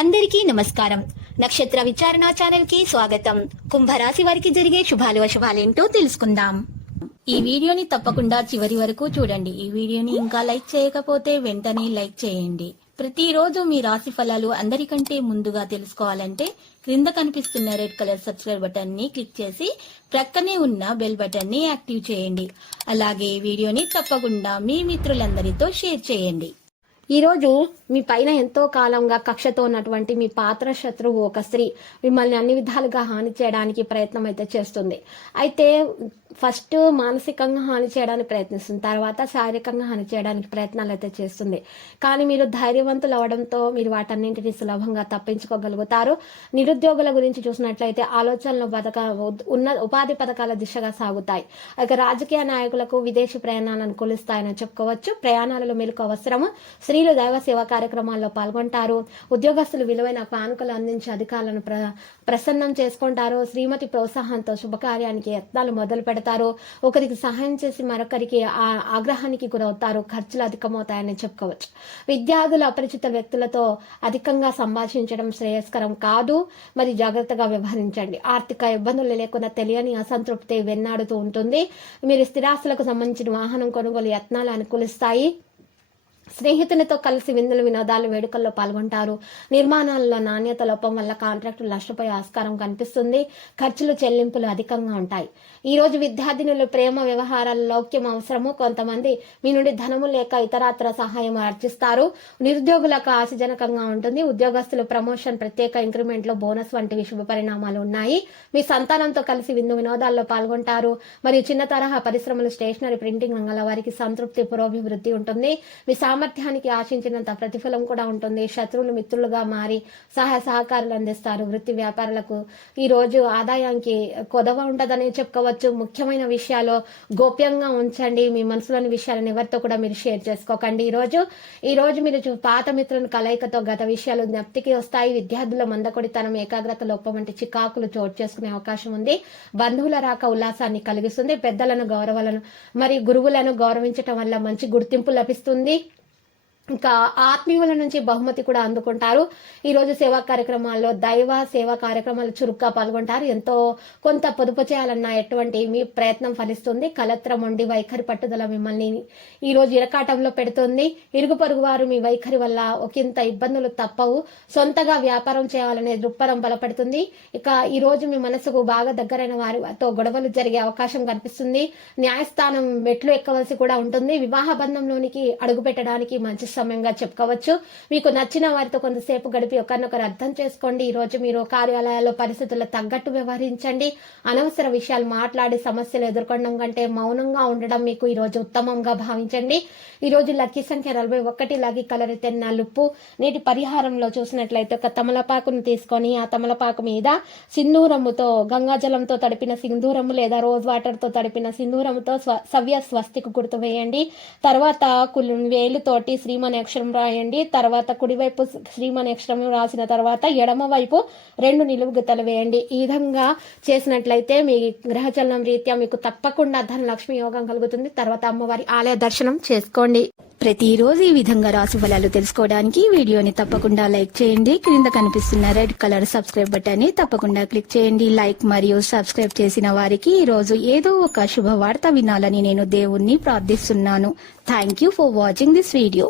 అందరికీ నమస్కారం. నక్షత్ర విచారణ ఛానల్ కి స్వాగతం. కుంభరాశి వారికి జరిగే శుభాలు అశుభాలేంటో తెలుసుకుందాం. ఈ వీడియోని తప్పకుండా చివరి వరకు చూడండి. ఈ వీడియోని ఇంకా లైక్ చేయకపోతే వెంటనే లైక్ చేయండి. ప్రతిరోజు మీ రాశి ఫలాలు అందరికంటే ముందుగా తెలుసుకోవాలంటే క్రింద కనిపిస్తున్న రెడ్ కలర్ సబ్స్క్రైబ్ బటన్ ని క్లిక్ చేసి ప్రక్కనే ఉన్న బెల్ బటన్ ని యాక్టివ్ చేయండి. అలాగే ఈ వీడియోని తప్పకుండా మీ మిత్రులందరితో షేర్ చేయండి. ఈ రోజు మీ పైన ఎంతో కాలంగా కక్షతో ఉన్నటువంటి మీ పాత్ర శత్రువు ఒక స్త్రీ మిమ్మల్ని అన్ని విధాలుగా హాని చేయడానికి ప్రయత్నం అయితే చేస్తుంది. అయితే ఫస్ట్ మానసికంగా హాని చేయడానికి ప్రయత్నిస్తుంది, తర్వాత శారీరకంగా హాని చేయడానికి ప్రయత్నాలు అయితే చేస్తుంది. కానీ మీరు ధైర్యవంతులు అవడంతో మీరు వాటన్నింటినీ సులభంగా తప్పించుకోగలుగుతారు. నిరుద్యోగుల గురించి చూసినట్లయితే ఆలోచనలు ఉపాధి పథకాల దిశగా సాగుతాయి. ఇక రాజకీయ నాయకులకు విదేశీ ప్రయాణాలు అనుకూలిస్తాయని చెప్పుకోవచ్చు. ప్రయాణాలలో మెలకు అవసరము. స్త్రీలు దైవ సేవా కార్యక్రమాల్లో పాల్గొంటారు. ఉద్యోగస్తులు విలువైన కానుకలు అందించి అధికారులను ప్రసన్నం చేసుకుంటారు. శ్రీమతి ప్రోత్సాహంతో శుభకార్యానికి యత్నాలు మొదలు పెడతారు. ఒకరికి సహాయం చేసి మరొకరికి ఆగ్రహానికి గురవుతారు. ఖర్చులు అధికమవుతాయని చెప్పుకోవచ్చు. విద్యార్థులు అపరిచిత వ్యక్తులతో అధికంగా సంభాషించడం శ్రేయస్కరం కాదు. మరి జాగ్రత్తగా వ్యవహరించండి. ఆర్థిక ఇబ్బందులు లేకుండా తెలియని అసంతృప్తి వెన్నాడుతూ ఉంటుంది. మీరు స్థిరాస్తులకు సంబంధించిన వాహనం కొనుగోలు యత్నాలు అనుకూలిస్తాయి. స్నేహితులతో కలిసి విందులు వినోదాలు వేడుకల్లో పాల్గొంటారు. నిర్మాణాల్లో నాణ్యత లోపం వల్ల కాంట్రాక్టులు నష్టపోయే ఆస్కారం కనిపిస్తుంది. ఖర్చులు చెల్లింపులు అధికంగా ఉంటాయి. ఈ రోజు విద్యార్థినులు ప్రేమ వ్యవహారాల లౌక్యం అవసరము. కొంతమంది మీ నుండి ధనము లేక ఇతరాత్ర సహాయం అర్చిస్తారు. నిరుద్యోగులకు ఆశాజనకంగా ఉంటుంది. ఉద్యోగస్తులు ప్రమోషన్, ప్రత్యేక ఇంక్రిమెంట్ లో బోనస్ వంటివి శుభ పరిణామాలు ఉన్నాయి. మీ సంతానంతో కలిసి విందు వినోదాల్లో పాల్గొంటారు. మరియు చిన్న తరహా పరిశ్రమలు, స్టేషనరీ, ప్రింటింగ్ రంగాల వారికి సంతృప్తి, పురోభివృద్ధి ఉంటుంది. మీ సామర్థ్యానికి ఆశించినంత ప్రతిఫలం కూడా ఉంటుంది. శత్రువులు మిత్రులుగా మారి సహాయ సహకారాలు అందిస్తారు. వృత్తి వ్యాపారులకు ఈ రోజు ఆదాయానికి కొదవ ఉంటదని చెప్పుకోవచ్చు. ముఖ్యమైన విషయాలు గోప్యంగా ఉంచండి. మీ మనసులోని విషయాలను ఎవరితో కూడా మీరు షేర్ చేసుకోకండి. ఈ రోజు మీరు పాత మిత్రుల కలయికతో గత విషయాలు జ్ఞప్తికి వస్తాయి. విద్యార్థుల మందకొడితనం, ఏకాగ్రత లోపం వంటి చికాకులు చోటు చేసుకునే అవకాశం ఉంది. బంధువుల రాక ఉల్లాసాన్ని కలిగిస్తుంది. పెద్దలను గౌరవాలను మరియు గురువులను గౌరవించటం వల్ల మంచి గుర్తింపు లభిస్తుంది. ఇంకా ఆత్మీయుల నుంచి బహుమతి కూడా అందుకుంటారు. ఈ రోజు సేవా కార్యక్రమాల్లో దైవ సేవా కార్యక్రమాలు చురుగ్గా పాల్గొంటారు. ఎంతో కొంత పొదుపు చేయాలన్న ఎటువంటి మీ ప్రయత్నం ఫలిస్తుంది. కలత్రం ఉండి వైఖరి పట్టుదల మిమ్మల్ని ఈ రోజు ఇరకాటంలో పెడుతుంది. ఇరుగు పొరుగు వారు మీ వైఖరి వల్ల ఒకంత ఇబ్బందులు తప్పవు. సొంతగా వ్యాపారం చేయాలనే దృక్పథం బలపడుతుంది. ఇక ఈ రోజు మీ మనసుకు బాగా దగ్గరైన వారితో గొడవలు జరిగే అవకాశం కనిపిస్తుంది. న్యాయస్థానం మెట్లు ఎక్కవలసి కూడా ఉంటుంది. వివాహ బంధంలోనికి అడుగు పెట్టడానికి మంచి సమయంగా చెప్పుకోవచ్చు. మీకు నచ్చిన వారితో కొంతసేపు గడిపి ఒకరినొకరు అర్థం చేసుకోండి. ఈ రోజు మీరు కార్యాలయాల్లో పరిస్థితులకు తగ్గట్టు వ్యవహరించండి. అనవసర విషయాలు మాట్లాడి సమస్యలు ఎదుర్కొనడం కంటే మౌనంగా ఉండడం మీకు ఈ రోజు ఉత్తమంగా భావించండి. ఈ రోజు లక్కీ సంఖ్య 41, లక్కీ కలర్ అయితే నలుపు. నేటి పరిహారంలో చూసినట్లయితే ఒక తమలపాకును తీసుకొని ఆ తమలపాకు మీద సింధూరముతో, గంగాజలంతో తడిపిన సింధూరము లేదా రోజ్ వాటర్ తో తడిపిన సింధూరముతో సవ్య స్వస్తికి గుర్తు వేయండి. తర్వాత వేలుతోటి శ్రీమని అక్షరం రాయండి. తర్వాత కుడివైపు శ్రీమని అక్షరం రాసిన తర్వాత ఎడమ వైపు 2 నిలువు గీతలు వేయండి. ఈ విధంగా చేసినట్లయితే మీ గ్రహచలనం రీత్యా మీకు తప్పకుండా ధనలక్ష్మి యోగం కలుగుతుంది. తర్వాత అమ్మవారి ఆలయ దర్శనం చేసుకోండి. ప్రతిరోజు ఈ విధంగా రాశి ఫలాలు తెలుసుకోవడానికి వీడియోని తప్పకుండా లైక్ చేయండి. క్రింద కనిపిస్తున్న రెడ్ కలర్ సబ్స్క్రైబ్ బటన్ ని తప్పకుండా క్లిక్ చేయండి. లైక్ మరియు సబ్స్క్రైబ్ చేసిన వారికి ఈ రోజు ఏదో ఒక శుభవార్త వినాలని నేను దేవుణ్ణి ప్రార్థిస్తున్నాను. Thank you for watching this video.